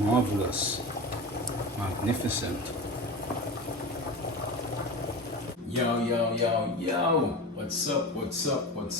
marvelous, magnificent. Yo, what's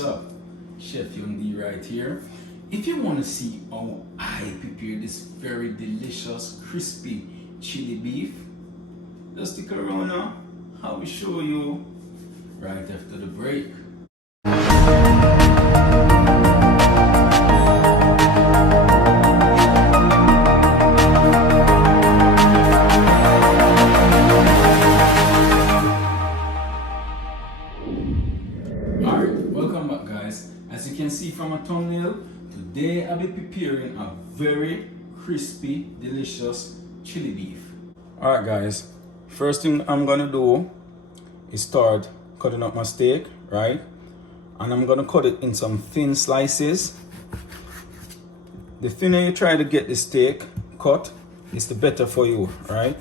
up, Chef Young D right here. If you want to see how I prepare this very delicious crispy chili beef, just stick around now. I will show you right after the break. As you can see from a thumbnail, today I'll be preparing a very crispy, delicious chili beef. Alright guys, first thing I'm gonna do is start cutting up my steak, right? And I'm gonna cut it in some thin slices. The thinner you try to get the steak cut, is the better for you, right?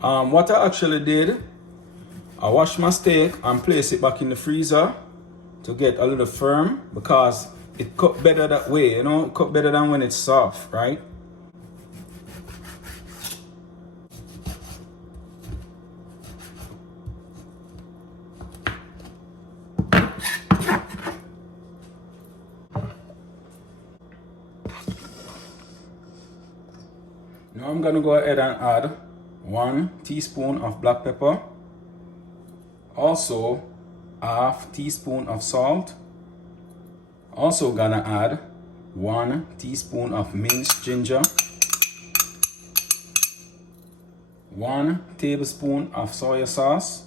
What I actually did, I wash my steak and place it back in the freezer to get a little firm because it cut better that way, you know, it cut better than when it's soft, right? Now I'm gonna go ahead and add 1 teaspoon of black pepper. Also, ½ teaspoon of salt. Also gonna add 1 teaspoon of minced ginger. 1 tablespoon of soya sauce.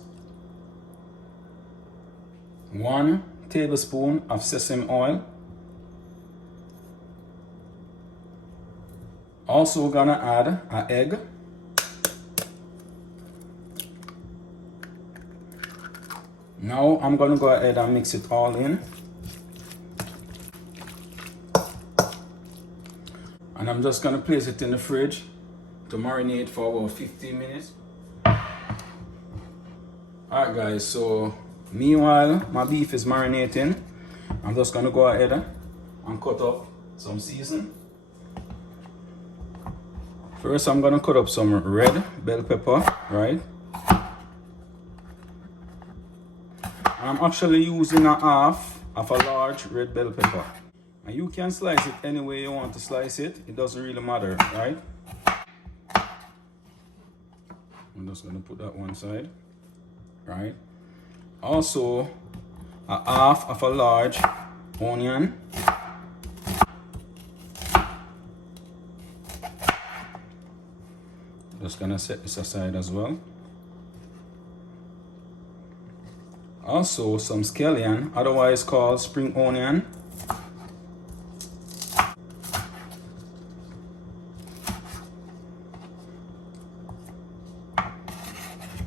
1 tablespoon of sesame oil. Also gonna add an egg. Now I'm gonna go ahead and mix it all in. And I'm just gonna place it in the fridge to marinate for about 15 minutes. Alright guys, so meanwhile my beef is marinating, I'm just gonna go ahead and cut up some seasoning. First I'm gonna cut up some red bell pepper, right? I'm actually using a half of a large red bell pepper. And you can slice it any way you want to slice it. It doesn't really matter, right? I'm just gonna put that one side, right? Also, a half of a large onion. Just gonna set this aside as well. Also some scallion, otherwise called spring onion.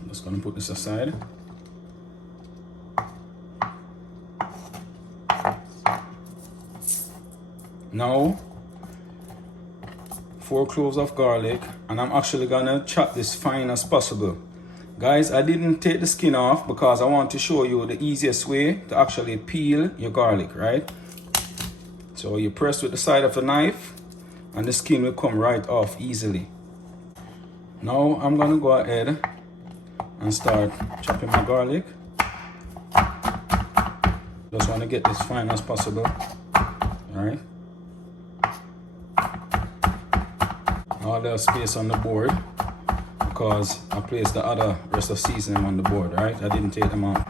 Just gonna put this aside. Now 4 cloves of garlic, and I'm actually gonna chop this fine as possible. Guys, I didn't take the skin off because I want to show you the easiest way to actually peel your garlic, right? So you press with the side of the knife and the skin will come right off easily. Now I'm gonna go ahead and start chopping my garlic. Just want to get this fine as possible, alright? All the space on the board, because I placed the other rest of seasoning on the board, right? I didn't take them out.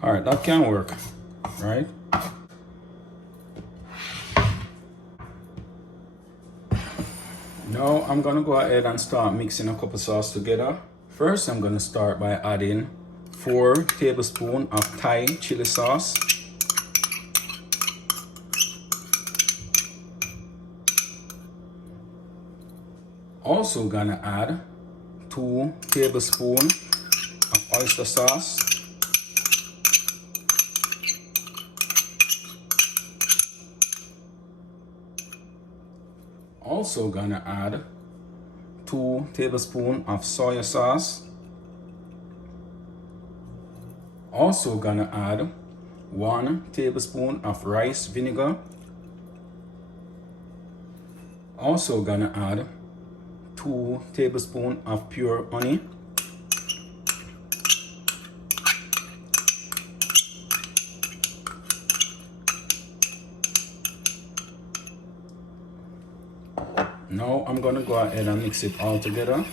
Alright, that can work, right? Now I'm gonna go ahead and start mixing a couple sauce together. First, I'm gonna start by adding 4 tablespoons of Thai chili sauce. Also gonna add 2 tablespoons of oyster sauce. Also gonna add 2 tablespoons of soya sauce. Also gonna add 1 tablespoon of rice vinegar. Also gonna add 2 tablespoons of pure honey. Now I'm gonna go ahead and mix it all together.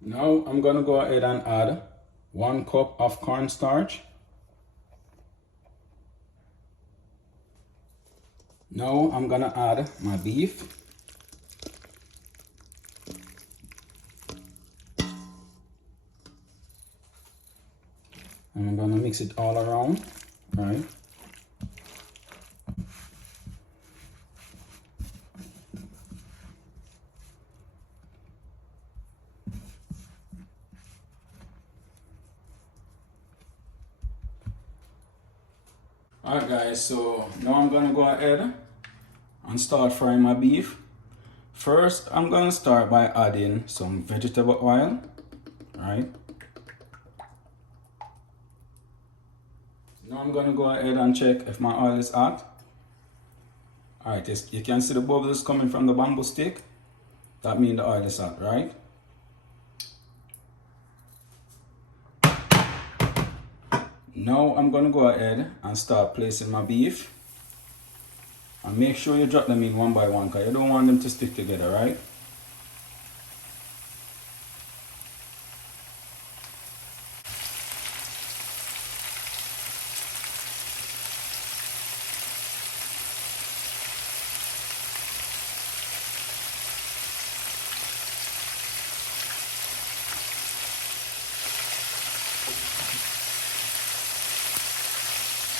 Now I'm gonna go ahead and add 1 cup of cornstarch. Now I'm gonna add my beef. And I'm gonna mix it all around, right? Alright guys, so now I'm gonna go ahead and start frying my beef. First, I'm gonna start by adding some vegetable oil, right? Now I'm gonna go ahead and check if my oil is hot. Alright, you can see the bubbles coming from the bamboo stick. That means the oil is hot, right? Now I'm gonna go ahead and start placing my beef. And make sure you drop them in one by one because you don't want them to stick together, right?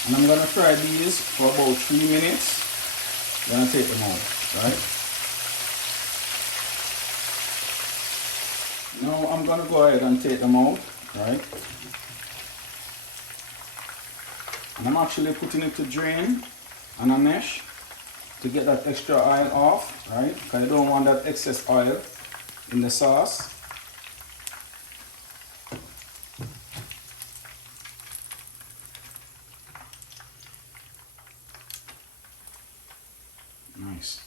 And I'm gonna fry these for about 3 minutes. I'm gonna take them out, right? Now I'm gonna go ahead and take them out, right? And I'm actually putting it to drain on a mesh to get that extra oil off, right? Because I don't want that excess oil in the sauce. Nice.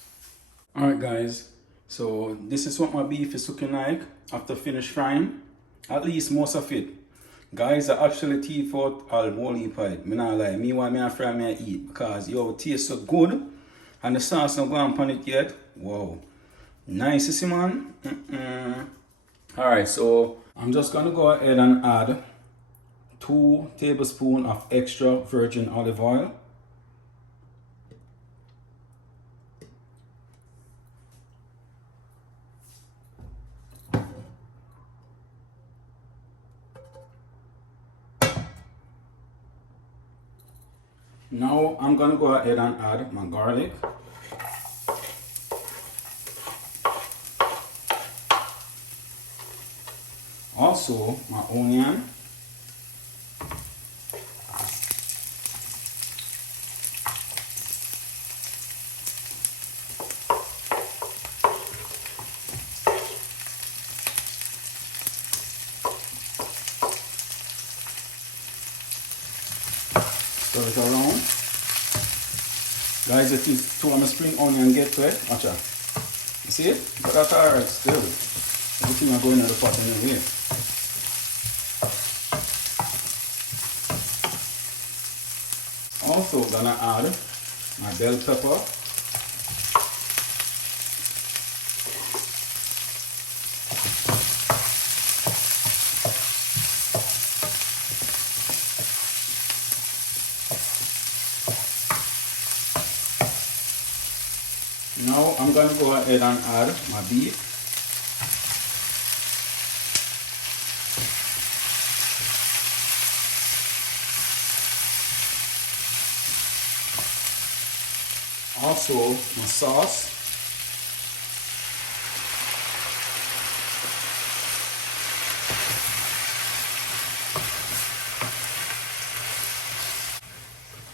Alright guys, so this is what my beef is looking like after finish frying. At least most of it. Guys, I actually teeth out all whole heap of it. Me not lie, me want me to fry me to eat because yo, it tastes so good and the sauce not gone on it yet. Wow. Nice, you see man. Alright, so I'm just gonna go ahead and add 2 tablespoons of extra virgin olive oil. Now I'm gonna go ahead and add my garlic. Also my onion. Stir it around. Guys, it is to my spring onion get wet. Watch out. You see it? But that's alright still. Everything are going in the pot anyway. Also gonna add my bell pepper. Now I'm gonna go ahead and add my beef. Also my sauce.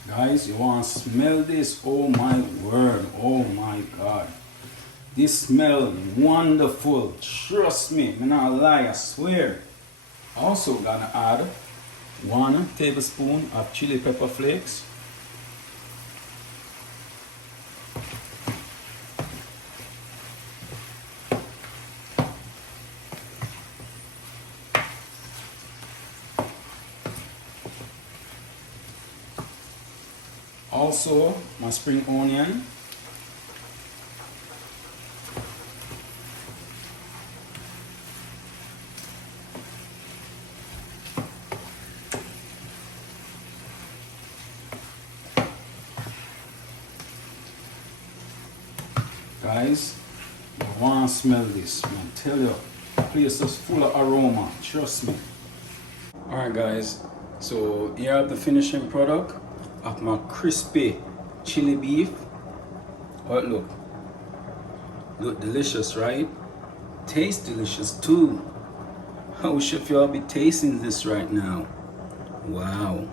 Guys, you want to smell this? Oh my word, oh my god. This smells wonderful. Trust me, I'm not lie, I swear. Also gonna add 1 tablespoon of chili pepper flakes. Also my spring onion. Guys, you want to smell this, man. Tell you, the place is full of aroma, trust me. Alright guys, so here I have the finishing product of my crispy chili beef. Oh, look delicious, right? Tastes delicious too. I wish if y'all be tasting this right now. Wow,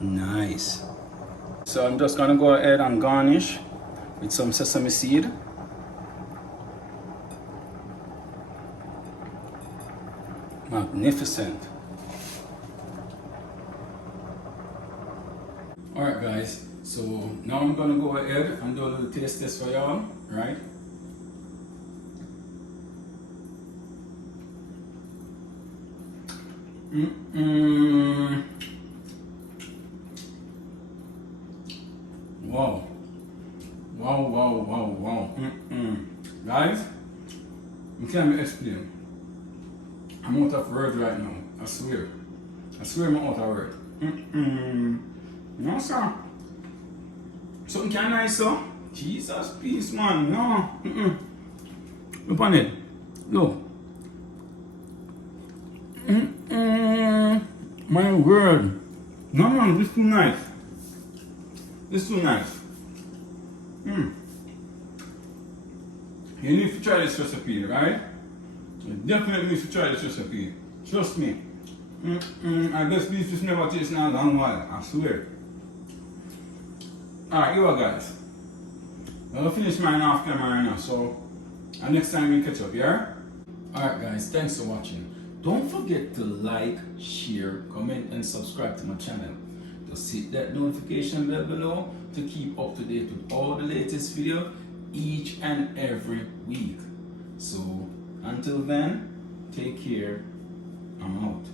nice. So I'm just gonna go ahead and garnish with some sesame seed. Magnificent. Alright guys, so now I'm gonna go ahead and do a little taste test for y'all, right? Wow. Wow. Guys, you can't explain. I'm out of words right now. I swear I'm out of words. No, sir. Something kind of nice, sir. Jesus, peace, man. No. Look on it. Look. My word. No, man, this too nice. This too nice. You need to try this recipe, right? You definitely need to try this recipe. Trust me. I best believe this never tastes in a long while, I swear. Alright, you are guys. I'll finish mine off camera now, so next time we catch up, yeah? Alright guys, thanks for watching. Don't forget to like, share, comment and subscribe to my channel. Just hit that notification bell below to keep up to date with all the latest videos each and every week. So until then, take care. I'm out.